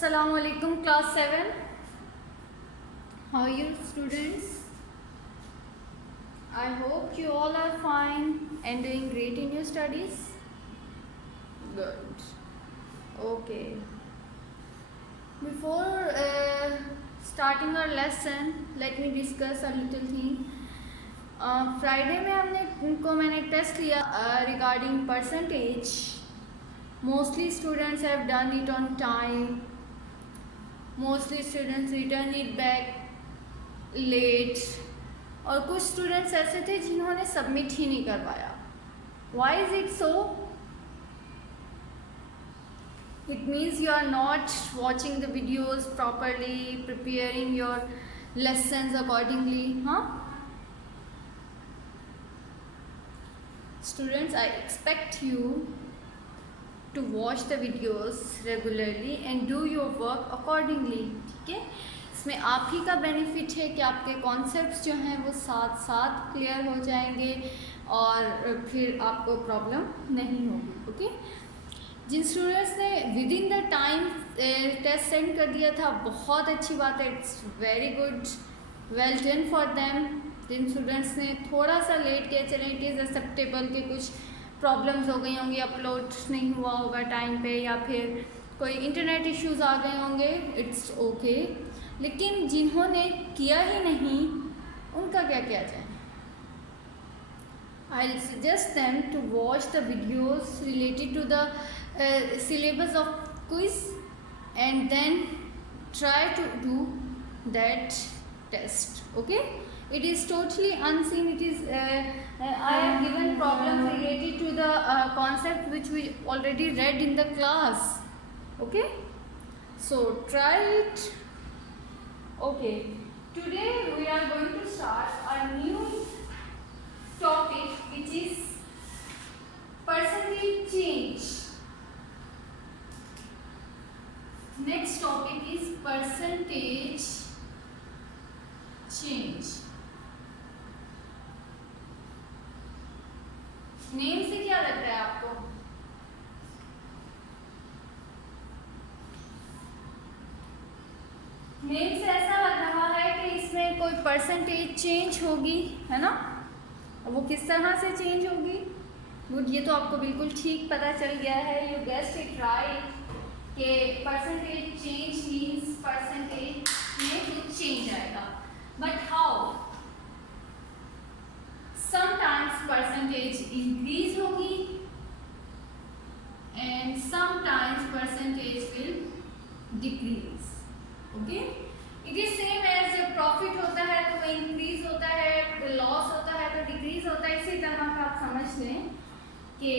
Assalamu alaikum class 7. How are you students? I hope you all are fine and doing great in your studies. Good. Okay. Before starting our lesson, let me discuss a little thing. Friday में मैंने टेस्ट लिया regarding percentage. Mostly students have done it on time. Mostly students return it back late. और कुछ students ऐसे थे जिन्होंने submit ही नहीं कर पाया. Why is it so? It means you are not watching the videos properly, preparing your lessons accordingly, huh? Students, I expect you to watch the videos regularly and do your work accordingly. ठीक है, इसमें आप ही का बेनिफिट है कि आपके कॉन्सेप्ट्स जो हैं वो साथ साथ क्लियर हो जाएंगे और फिर आपको प्रॉब्लम नहीं होगी. ओके, जिन स्टूडेंट्स ने within the time test send कर दिया था, बहुत अच्छी बात है. It's very good, well done for them. जिन स्टूडेंट्स ने थोड़ा सा लेट किया, चलें, इट इज़ एक्सेप्टेबल कि कुछ प्रॉब्लम्स हो गई होंगी, अपलोड नहीं हुआ होगा टाइम पे, या फिर कोई इंटरनेट इश्यूज़ आ गए होंगे, इट्स ओके. लेकिन जिन्होंने किया ही नहीं, उनका क्या किया जाए? I'll suggest them to watch the videos related to the syllabus of quiz and then try to do that test. Okay, it is totally unseen. It is I have given problems related to the concept which we already read in the class. Okay, so try it. Okay, today we are going to start a new topic which is percentage change. Next topic is percentage change. Name से क्या लग रहा है आपको? नेम से ऐसा लग रहा है कि इसमें कोई परसेंटेज चेंज होगी, है ना? वो किस तरह से चेंज होगी? गुड, ये तो आपको बिल्कुल ठीक पता चल गया है. यू गेस्ड इट राइट कि परसेंटेज चेंज मीन्स परसेंटेज में कुछ चेंज आएगा. But how? Sometimes percentage increase होगी and sometimes percentage will decrease. Okay, it is same as जब प्रॉफिट होता है तो वो इंक्रीज होता है, लॉस होता है तो डिक्रीज होता है. इसी तरह का आप समझ लें कि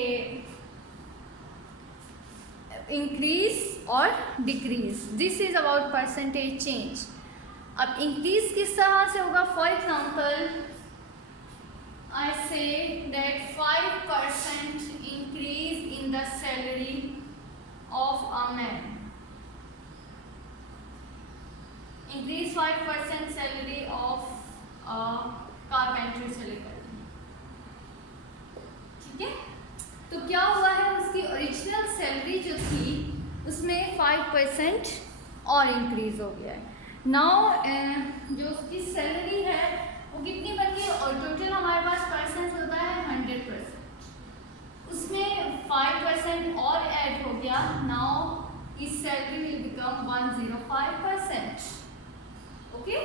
इंक्रीज और decrease. This is about percentage change. अब इंक्रीज किस तरह से होगा? For example, I say that 5% increase in the salary of a man. Increase 5% salary of carpenter से लेकर. ठीक है, तो क्या हुआ है, उसकी ओरिजिनल सैलरी जो थी उसमें 5% और इंक्रीज हो गया है. नाउ जो उसकी सैलरी है वो कितनी बन गई? और टोटल हमारे पास परसेंट होता है 100%. उसमें 5% और ऐड हो गया. नाउ इस सैलरी विल बिकम 105%. ओके,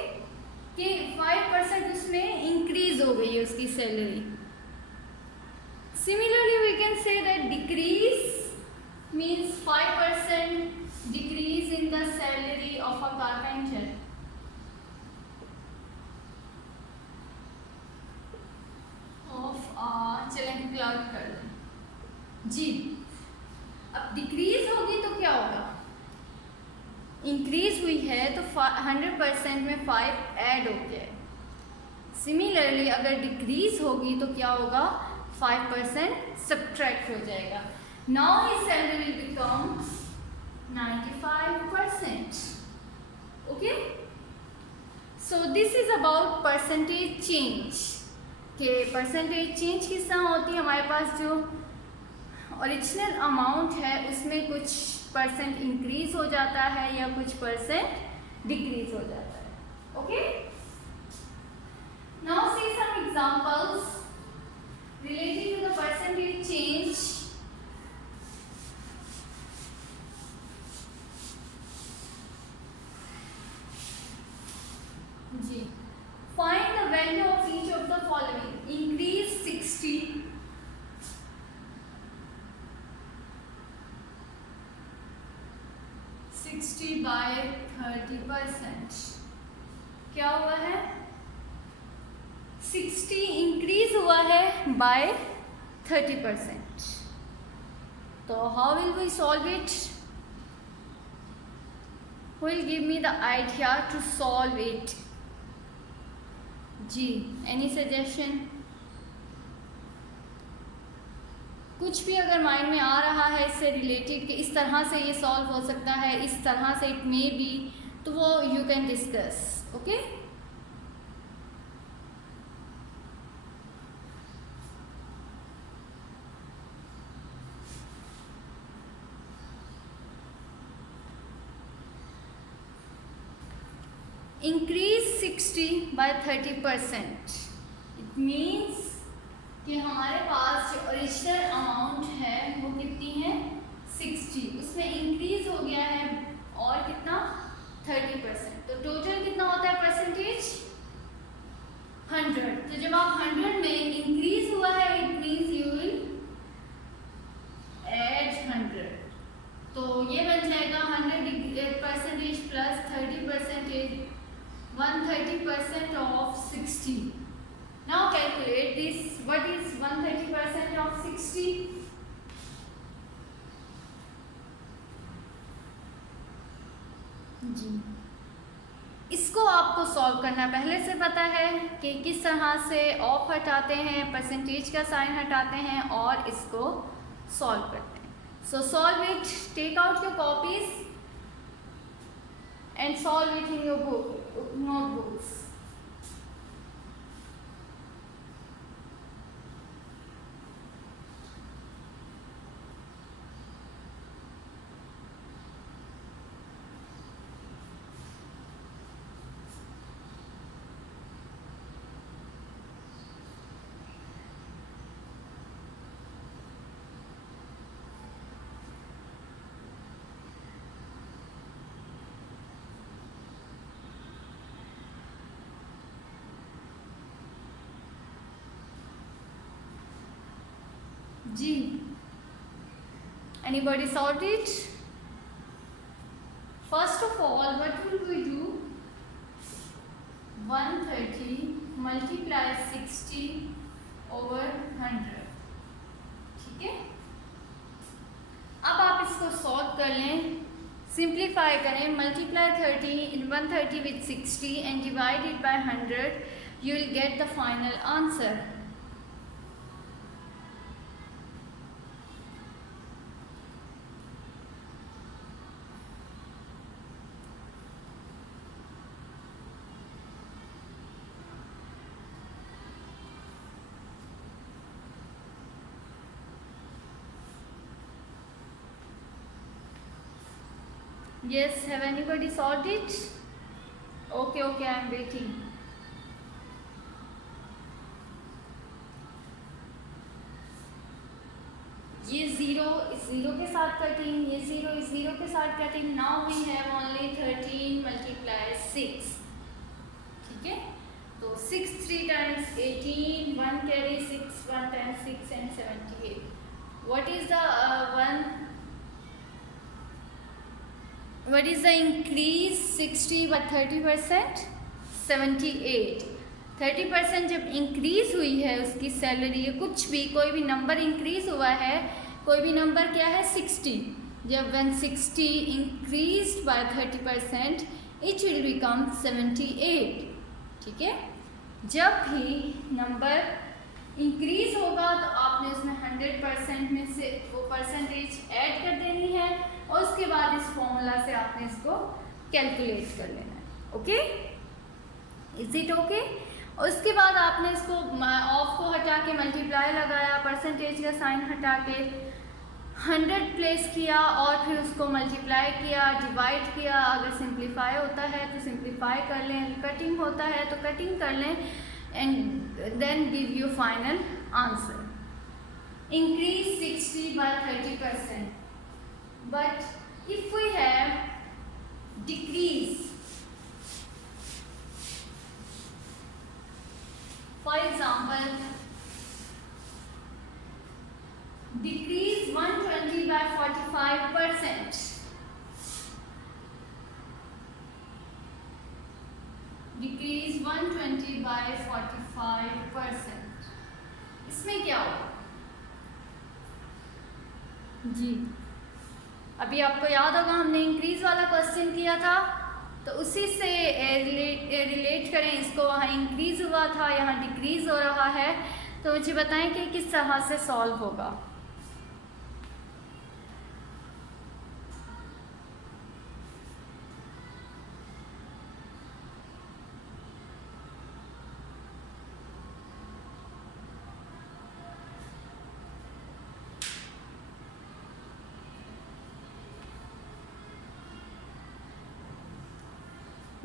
कि 5% उसमें इंक्रीज हो गई है उसकी salary. Similarly, we can say that decrease means 5% decrease in the salary of a carpenter. चलें क्लाउड कर लें जी. अब डिक्रीज होगी तो क्या होगा? इंक्रीज हुई है तो 100% में 5 ऐड हो गया है. सिमिलरली अगर डिक्रीज होगी तो क्या होगा? 5% सब्ट्रैक्ट हो जाएगा. Now his salary will become 95%. Okay, so this is about percentage change. कि परसेंटेज चेंज किस तरह होती है? हमारे पास जो ओरिजिनल अमाउंट है उसमें कुछ परसेंट इंक्रीज हो जाता है या कुछ परसेंट डिक्रीज हो जाता है। Okay, now see some examples related to the percentage change जी, find the value of each of the following. Increase 60, by 30%। क्या हुआ है? 60 इंक्रीज हुआ है बाय 30%। तो how will we solve it? Who will give me the idea to solve it? जी, any suggestion? कुछ भी अगर माइंड में आ रहा है इससे रिलेटेड कि इस तरह से ये सॉल्व हो सकता है, इस तरह से इट मे बी, तो वो you can discuss. Okay, increase 60 by 30%। इट मीन्स कि हमारे पास जो ओरिजिनल अमाउंट है वो कितनी है? 60, उसमें इंक्रीज हो गया है और कितना? 30%। तो टोटल कितना होता है परसेंटेज? 100। तो जब आप 100 में इंक्रीज हुआ है it means you will add 100। तो ये बन जाएगा 100% प्लस 30%, 130% of 60। Now calculate this. What is 130% of 60? जी, इसको आपको सॉल्व करना पहले से पता है कि किस तरह से ऑफ हटाते हैं, परसेंटेज का साइन हटाते हैं और इसको सॉल्व करते हैं। So solve it, take out your copies and solve it in your notebooks. जी, anybody solved it? First of all, what will we do? 130 multiply 60 over 100। ठीक है, अब आप इसको सॉल्व कर लें, सिंप्लीफाई करें, मल्टीप्लाई 130 with 60 and divide it by 100, you will get the final answer। Yes, have anybody solved it? Okay, I am waiting। ये 0 इस 0 के साथ कटिंग, ये 0 इस 0 के साथ cutting. Now we have only 13 multiply 6। ठीक है, तो 6 3 times 18, 1 carry 6, 1 times 6 and 78। What is the What is the increase 60 by 30%? 78। 30% जब इंक्रीज हुई है उसकी सैलरी, कुछ भी कोई भी नंबर इंक्रीज हुआ है, कोई भी नंबर क्या है? 60। जब when 60 increased by 30% it will become 78। ठीक है, जब भी नंबर इंक्रीज होगा तो आपने उसमें 100% में से वो परसेंटेज ऐड कर देनी है और उसके बाद इस फॉर्मूला से आपने इसको कैलकुलेट कर लेना है। Okay, is it okay? और उसके बाद आपने इसको ऑफ को हटा के मल्टीप्लाई लगाया, परसेंटेज का साइन हटा के 100 प्लेस किया और फिर उसको मल्टीप्लाई किया, डिवाइड किया। अगर सिंप्लीफाई होता है तो सिंप्लीफाई कर लें, कटिंग होता है तो कटिंग कर लें, and then give you final answer. Increase 60 by 30%. But if we have decrease, for example, decrease 120 by 45%. Decrease 120 by 45%. इसमें क्या होगा जी? अभी आपको याद होगा हमने इंक्रीज वाला क्वेश्चन किया था, तो उसी से रिलेट करें इसको। वहाँ इंक्रीज हुआ था, यहाँ डिक्रीज हो रहा है, तो मुझे बताएं कि किस तरह से सॉल्व होगा।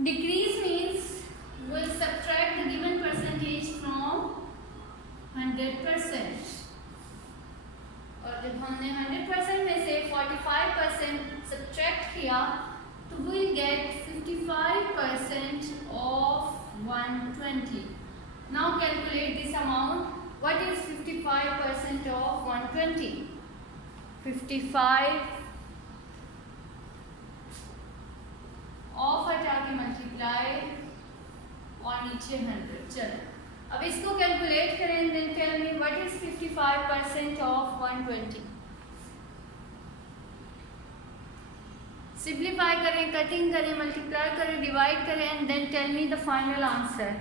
Decrease means we'll subtract the given percentage from 100%, और जब हमने 100% में से 45% subtract किया तो we'll get 55% of 120. Now calculate this amount. What is 55% of 120? 55 ऑफ हटा के मल्टीप्लाई और नीचे 100। चलो अब इसको कैलकुलेट करें, then tell me what is 55% of 120। Simplify करें, कटिंग करें, मल्टीप्लाई करें, डिवाइड करें, and then tell me the final answer.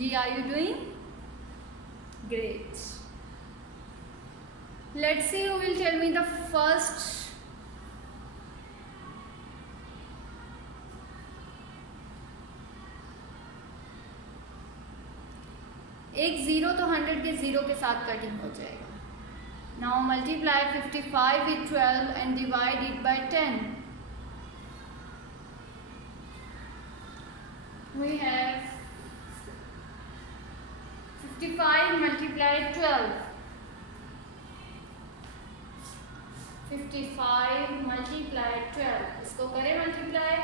G, are you doing great? Let's see who will tell me the first. एक जीरो तो 100 के जीरो के साथ कटिंग हो जाएगा। Now multiply 55 with 12 and divide it by 10. We have 55 multiplied 12. 55 multiplied 12. इसको करें multiply.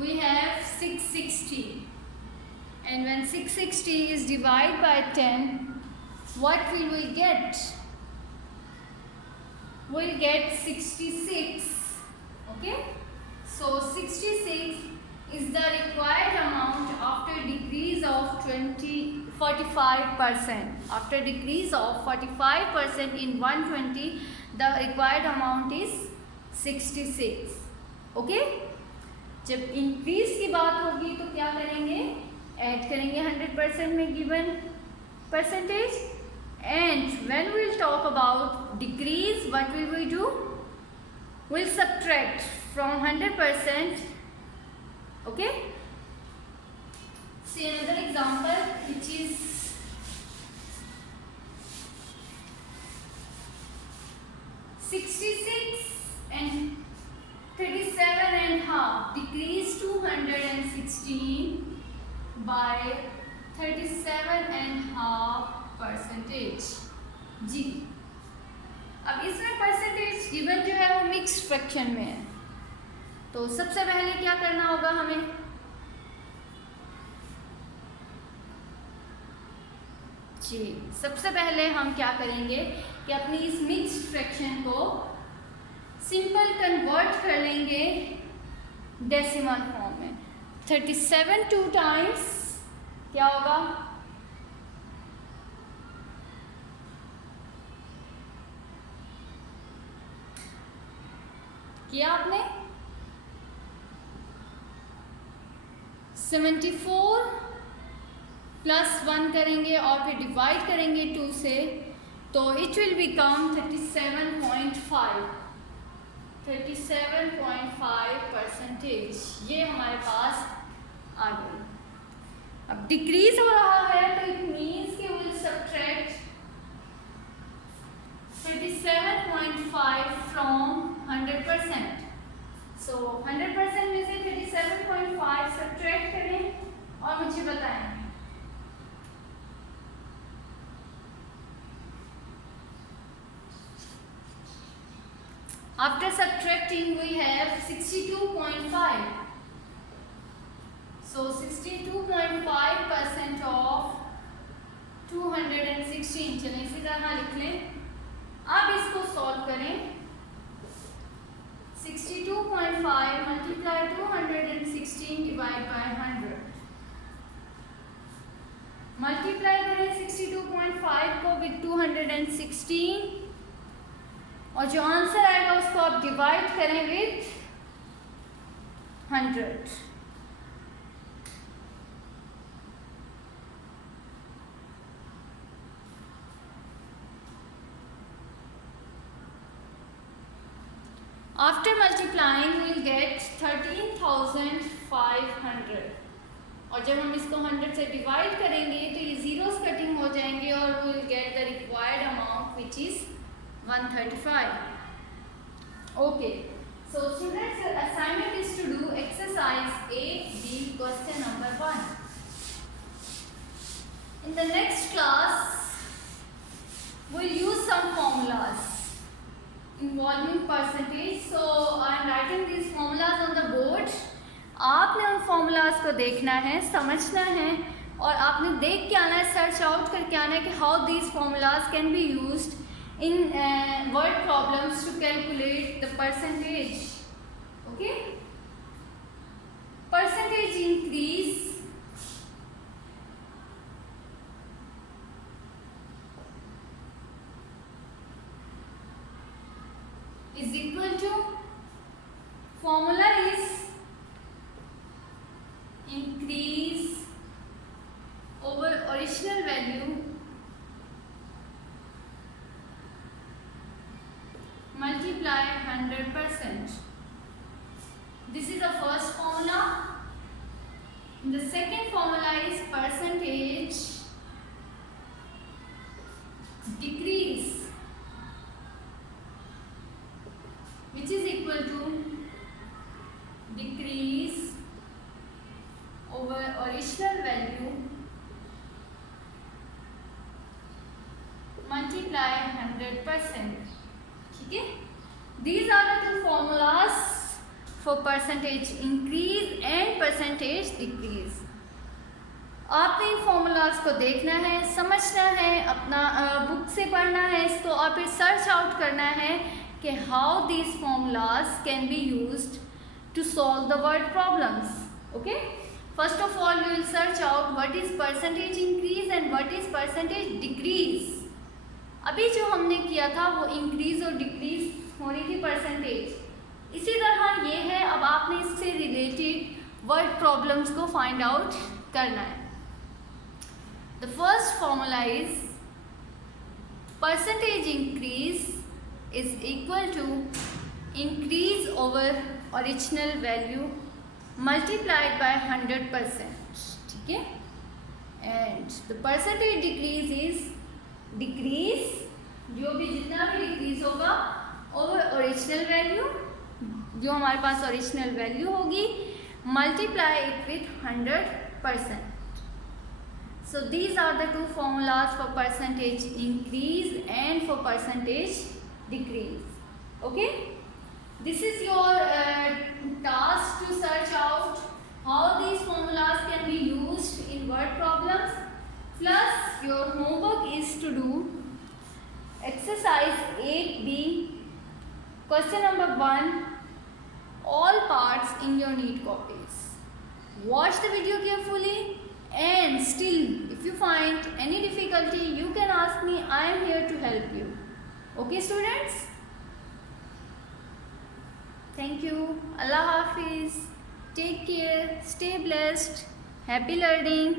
We have 660, and when 660 is divided by 10, what will we get? We'll get 66. Okay. So 66 is the required amount after decrease of 45%. After decrease of 45% in 120, the required amount is 66. Okay? जब इंक्रीज की बात होगी तो क्या करेंगे? ऐड करेंगे 100% में given percentage, and when we'll talk about decrease, what will we do? We'll subtract from 100%. Okay? See another example, which is 66 and 37 and half. Decrease 216 by 37 and half%. जी, अब इसमें परसेंटेज गिवन जो है वो मिक्स्ड फ्रैक्शन में है, तो सबसे पहले क्या करना होगा हमें? जी, सबसे पहले हम क्या करेंगे कि अपनी इस मिक्स्ड फ्रैक्शन को सिंपल कन्वर्ट कर लेंगे डेसिमल फॉर्म में। 37 2 टाइम्स क्या होगा? किया आपने? 74 प्लस 1 करेंगे और फिर डिवाइड करेंगे 2 से, तो इट विल बिकम 37.5%। ये हमारे पास आ गई। अब डिक्रीज हो रहा है तो इट मीन्स कि विल सब्ट्रैक्ट 37.5 फ्रॉम 100%। सो 100% में से 37.5 सब्ट्रैक्ट करें और मुझे बताएं। After subtracting we have 62.5. So 62.5% of 216। चलिए इसी तरह लिख लें। अब इसको सॉल्व करें। 62.5 मल्टीप्लाई 216 डिवाइड बाय 100। मल्टीप्लाई करें 62.5 को विद 216 और जो आंसर आएगा उसको आप डिवाइड करें विद 100। After multiplying we will get 13,500 और जब हम इसको 100 से डिवाइड करेंगे तो ये जीरोस कटिंग हो जाएंगे और we will get the required amount which is 135. Okay, so students, your assignment is to do exercise 8B, question number 1. In the next class we'll use some formulas involving percentage. So I am writing these formulas on the board. आपने उन formulas को देखना है, समझना है और आपने देख के आना है, सर्च आउट करके आना है कि how these formulas can be used in word problems to calculate the percentage. Okay, percentage increase is equal to, formula is increase over original value multiply 100%. This is the first formula. The second formula is percentage decrease, which is equal to decrease over original value multiply 100%. ठीक है, these are the two formulas for percentage increase and percentage decrease. आपने इन formulas को देखना है, समझना है, अपना बुक से पढ़ना है इसको और फिर सर्च आउट करना है कि how these formulas can be used to solve the word problems. Okay, first of all we will search out what is percentage increase and what is percentage decrease. अभी जो हमने किया था वो इंक्रीज और डिक्रीज हो रही थी परसेंटेज, इसी तरह ये है। अब आपने इससे रिलेटेड वर्ड प्रॉब्लम्स को फाइंड आउट करना है। The first formula is percentage increase is equal to increase over original value multiplied by 100%। ठीक है, and the percentage decrease is decrease, जो भी जितना भी डिक्रीज होगा ओवर ओरिजिनल वैल्यू, जो हमारे पास ओरिजिनल वैल्यू होगी, multiply it with 100%. So these are the two formulas for percentage increase and for percentage decrease. Okay, this is your task to search out how these formulas can be used in word problems. Plus your homework is to do exercise 8B, question number 1, all parts in your neat copies. Watch the video carefully and still if you find any difficulty you can ask me. I am here to help you. Okay students, thank you. Allah Hafiz, take care, stay blessed. Happy learning.